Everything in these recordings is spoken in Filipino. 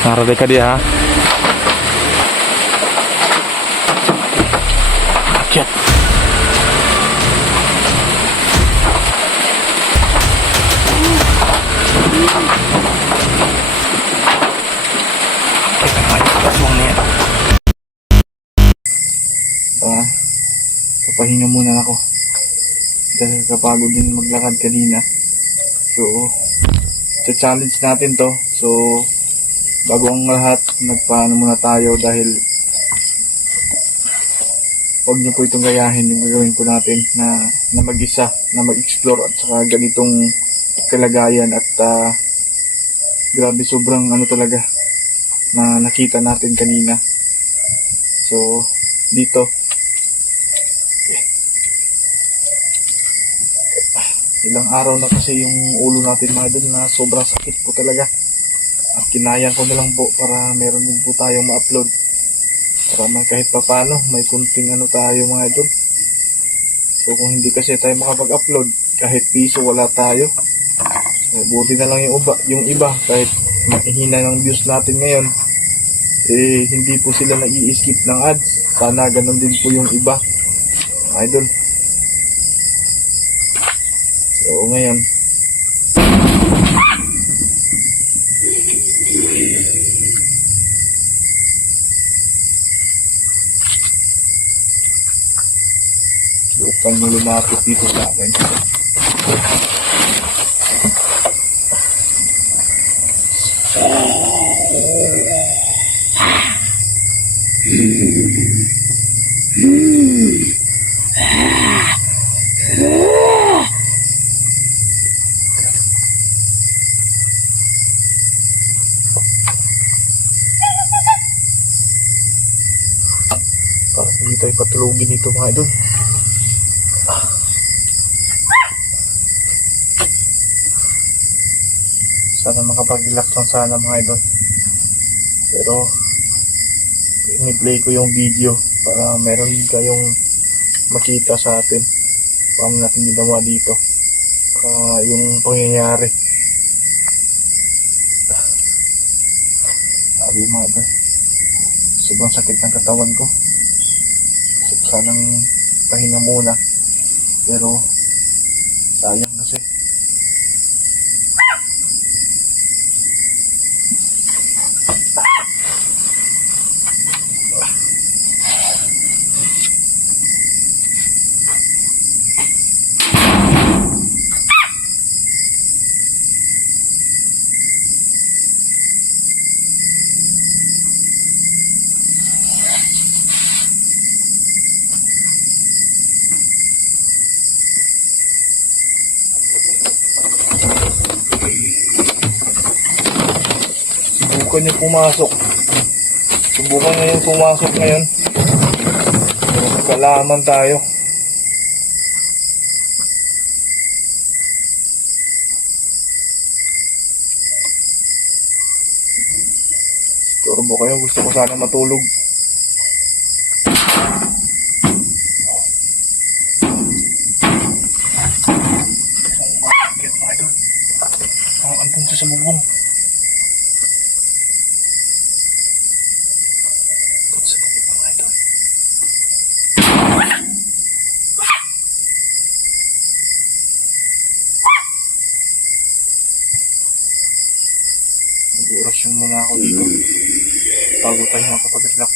Naraday ka dia ha. Akyat. Kita naman yung patwang niya. Papahinga muna ako. Dahil kapagod din maglakad kanina. So, challenge natin to. So, bago ang lahat, nagpaano muna tayo dahil huwag niyo po itong gayahin yung gagawin ko natin na mag-isa, na mag-explore at saka ganitong kalagayan at grabe sobrang ano talaga na nakita natin kanina. So, dito ilang araw na kasi yung ulo natin mga idol na sobrang sakit po talaga. At kinayang ko na lang po para meron din po tayong ma-upload. Para kahit pa paano, may kunting ano tayo mga idol. So kung hindi kasi tayo makapag-upload, kahit piso wala tayo. So, buti na lang yung iba, kahit mahihina ng views natin ngayon, eh hindi po sila nag-i-skip ng ads. Sana ganun din po yung iba, mga idol. So ngayon, huwag mo lumapit dito sa akin. Para hindi tayo patulogin dito mga idol. Sana makapag-relax lang sana mga idol. Pero ini-play ko yung video para meron kayong makita sa atin paano natin ginawa dito yung pangyayari. Sabi mga idol, sobrang sakit ng katawan ko. Gusto ko sanang pahinga muna, pero sayang kasi. Subukan niyo pumasok. Subukan niyo yung pumasok ngayon. Pero magkalaman tayo. Turbo kayo. Gusto ko sana matulog. Ang andun siya sa bubong. Mag-orasyon muna ako dito bago tayo makapag-relax.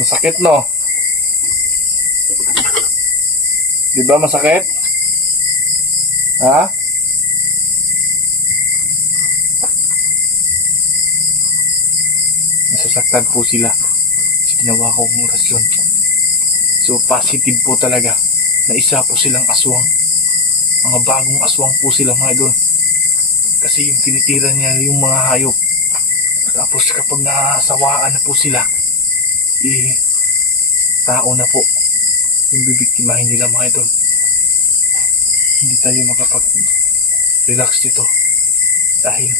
Masakit, no? Di ba masakit? Ha? Nasasaktan po sila sa ginawa kong orasyon. So positive po talaga. na isa po silang aswang. Mga bagong aswang po sila mga idol. Kasi yung tinitira niya yung mga hayop. Tapos kapag nasawaan na po sila, tao na po yung bibiktimahin nila mga idol. Hindi tayo makapag-relax dito dahil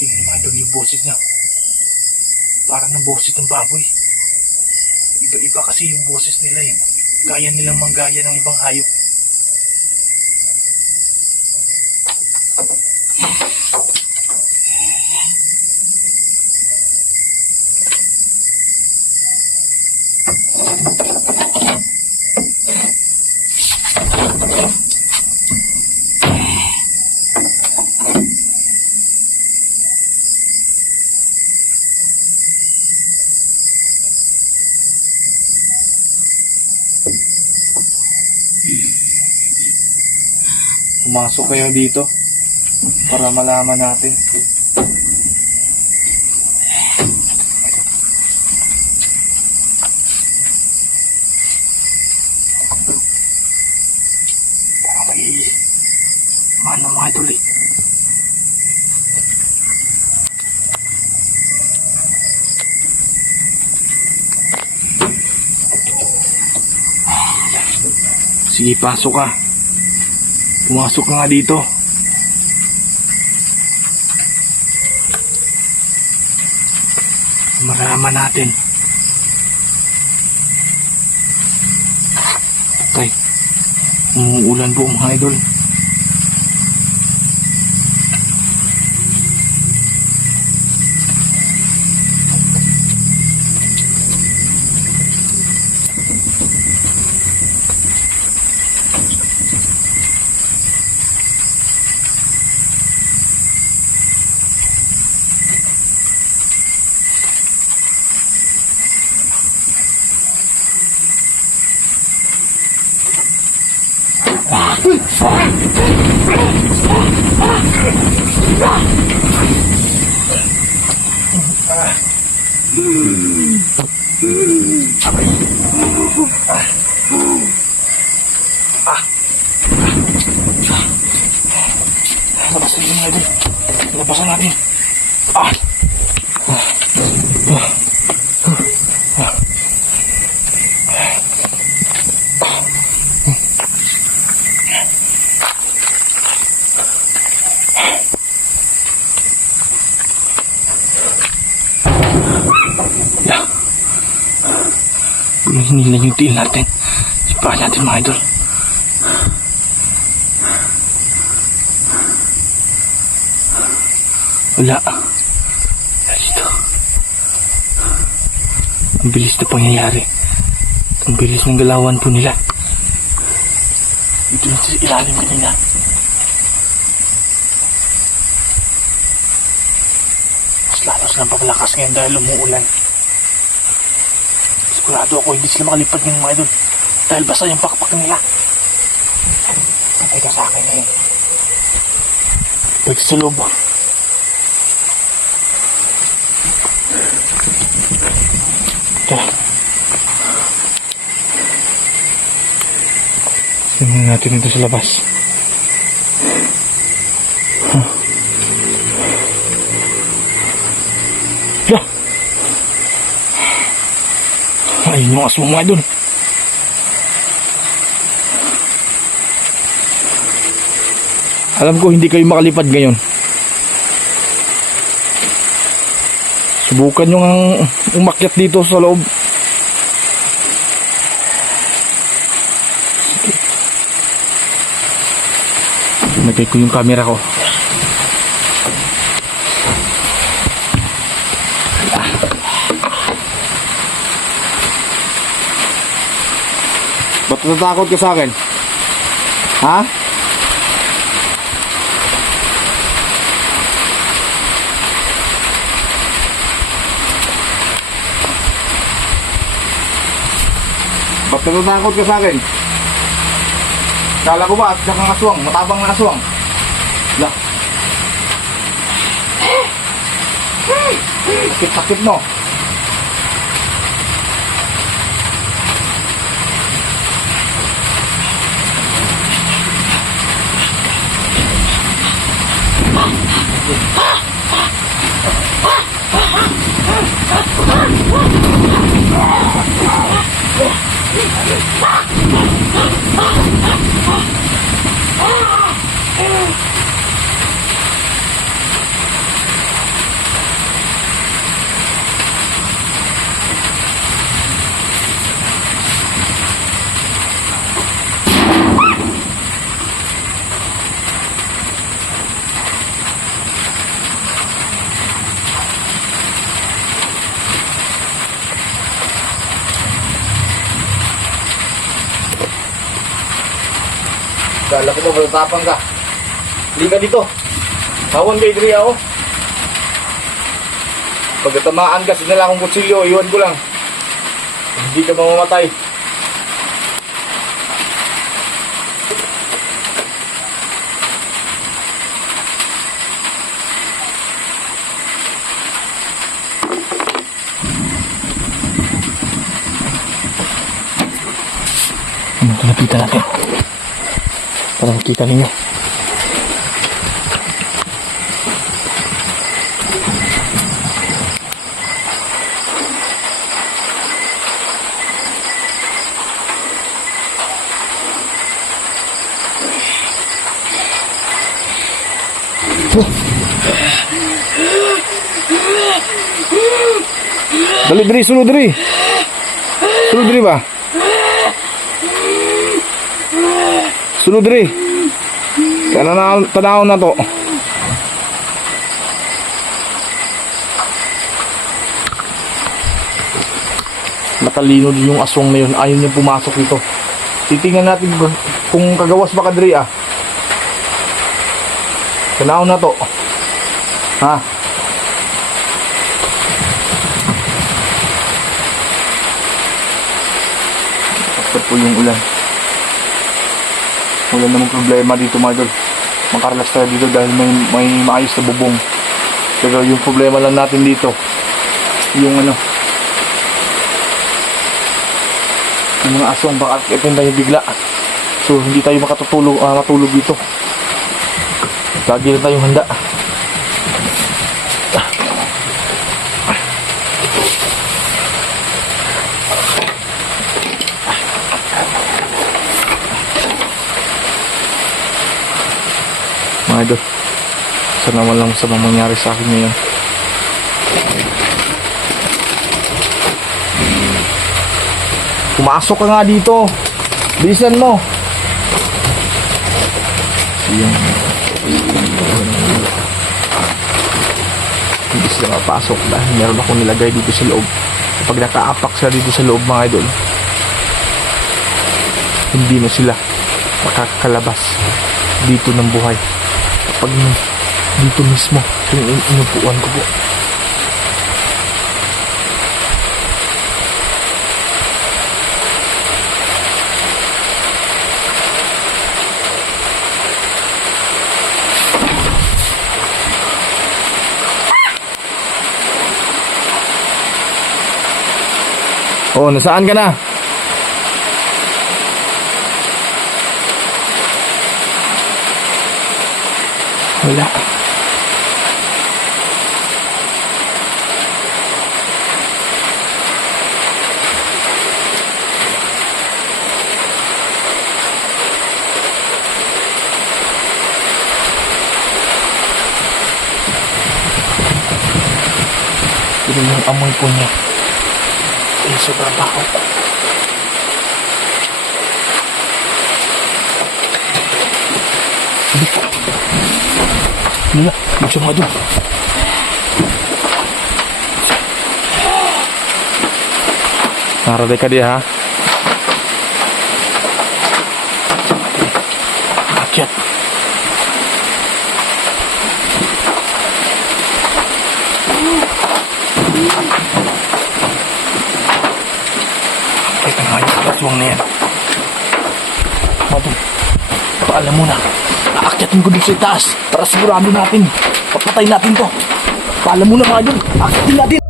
tingnan mga idol yung boses niya, parang ng boses ng baboy. Iba-iba kasi yung boses nila eh. Kaya nilang manggaya ng ibang hayop. Pumasok kayo dito para malaman natin. Parang may mga idol eh. Sige, pasok ka. Pumasok ka nga dito. Malaman natin. Okay. Umuulan po mga idol. Labasan natin mga idol. Labasan natin. Hinilan yung tiil natin. Sipahan natin mga idol. Wala. Dito. Ang bilis na pangyayari. Ang bilis ng galawan po nila. Dito lang sa ilalim kanina. Mas lalo silang paglakas ngayon dahil umuulan. Sigurado ako hindi sila makalipad ng mga idol dahil basta yung pakpak nila. Patay ka sa akin ngayon. Pag sa loob. Tara. Tingnan natin ito sa labas. Ayun yung aswang mga idol. Alam ko hindi kayo makalipad ngayon. Subukan nyo ang umakyat dito sa loob. Nagay ko yung camera ko. Ba't natatakot ka sa akin? Ha? Ba't natatakot ka sa akin? Kala ko ba at saka ng aswang, matabang na aswang? Lah. Sakit-sakit mo. Kala ko ba matatapang ka? Hindi ka dito. Hawan kay Dria, oh. Pagkatamaan ka, sinala akong kutsilyo, iwan ko lang. Hindi ka mamamatay. Lapitan natin para makita ninyo. Dali diri, sulod diri. Sulod diri ba? Sulod diri. Tanawon na to. Matalino din yung aswang na yun. Ayaw niya pumasok dito. Titingnan natin kung kagawas ba ka diri, ah. Tanawon na to. Ha? Basta po yung ulan. Wala namang problema dito, mga idol. Makarlas tayo dito dahil may maayos na bubong. Pero yung problema lang natin dito, yung yung mga aswang baka akitin tayo bigla. So hindi tayo matulog dito. Lagi na tayong handa. Mga idol, sana walang masamang mangyari sa akin ngayon. Pumasok ka nga dito. Bilisan mo. Hindi sila mapasok dahil meron akong nilagay dito sa loob. Kapag nakaapak sila dito sa loob, mga idol, hindi na sila makakalabas dito ng buhay. Kapag dito mismo yung inupuan ko po. Oh, nasaan ka na? Wala. Ito yung amoy po niya. Eh, sobrang baho. Wala, buksan mo doon. Naraday ka dia, ha? Akyat. Ito nga yung aswang na yan. Madun, paalam mo na. Aakyatin ko dun sa itaas para sigurado natin. Papatay natin to. Paalam mo na, mga idol. Aakyatin natin.